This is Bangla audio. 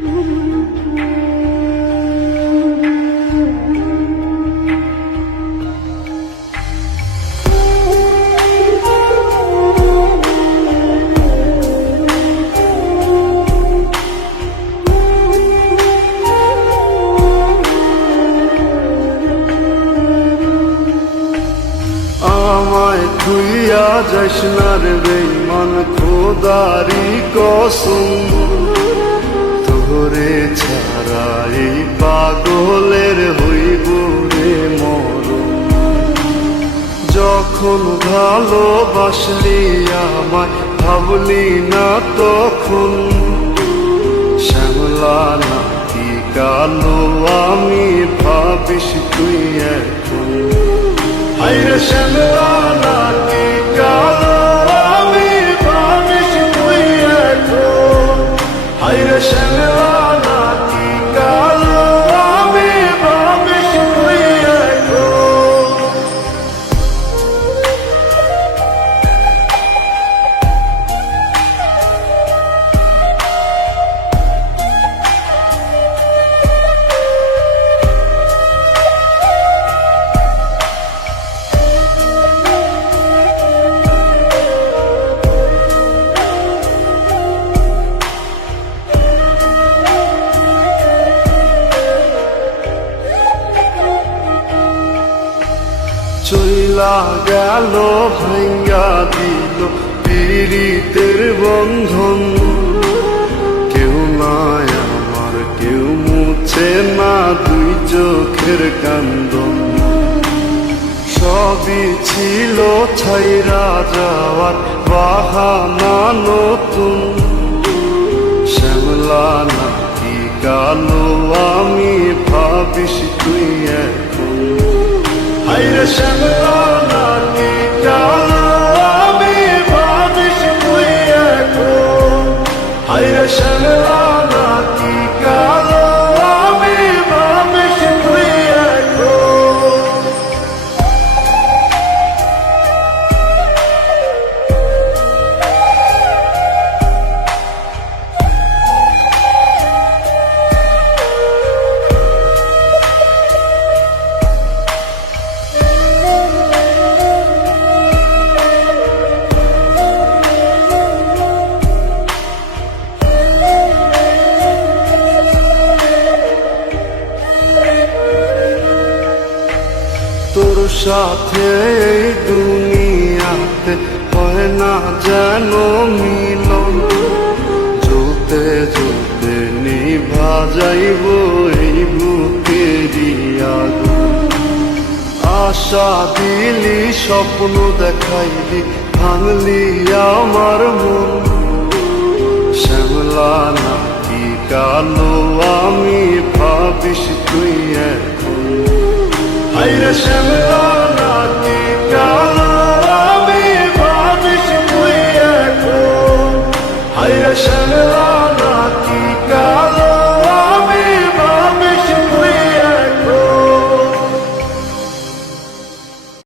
আমায় তুইয়া যাস না রে বেঈমান, খোদারি কসম, তোরে ছাড়া এই পাগলের হইব রে মরণ। যখন ভালোবাসলি আমায় ভাবলি না তখন, শ্যামলা নাকি কালো আমি ভাবিস তুই এখন। হায়রে শ্যামলা নাকি কালো আমি ভাবিস তুই এখন। হায়রে শ্যামলা নাকি কালো আমি ভাবিস তুই এখন। চইলা গেল ভাঙ্গা দিল পীড়িতের বন্ধন, কেউ নাই আমার কেউ মুছে না দুই চোখের কান্দন। সবই ছিল ছাইরা যাওয়ার বাহানা নতুন, শ্যামলা নাকি কালো আমি ভাবিস তুই এখন। হায়রে শ্যামলা নাকি কালো আমি ভাবিস তুই এখন। হায়রে শ্যামলা নাকি কালো আমি ভাবিস তুই এখন। তোর সাথে এই দুনিয়াতে হয় না যেন মিলন, জ্বলতে জ্বলতে নিভা যাইব এই বুকেরই আগুন। আশা দিলি স্বপ্ন দেখাইলি ভাঙলি আমার মন, শ্যামলা নাকি কালো আমি ভাবিস তুই এখন। হায়রে শ্যামলা নাকি কালো আমি ভাবিস তুই এখন। হায়রে শ্যামলা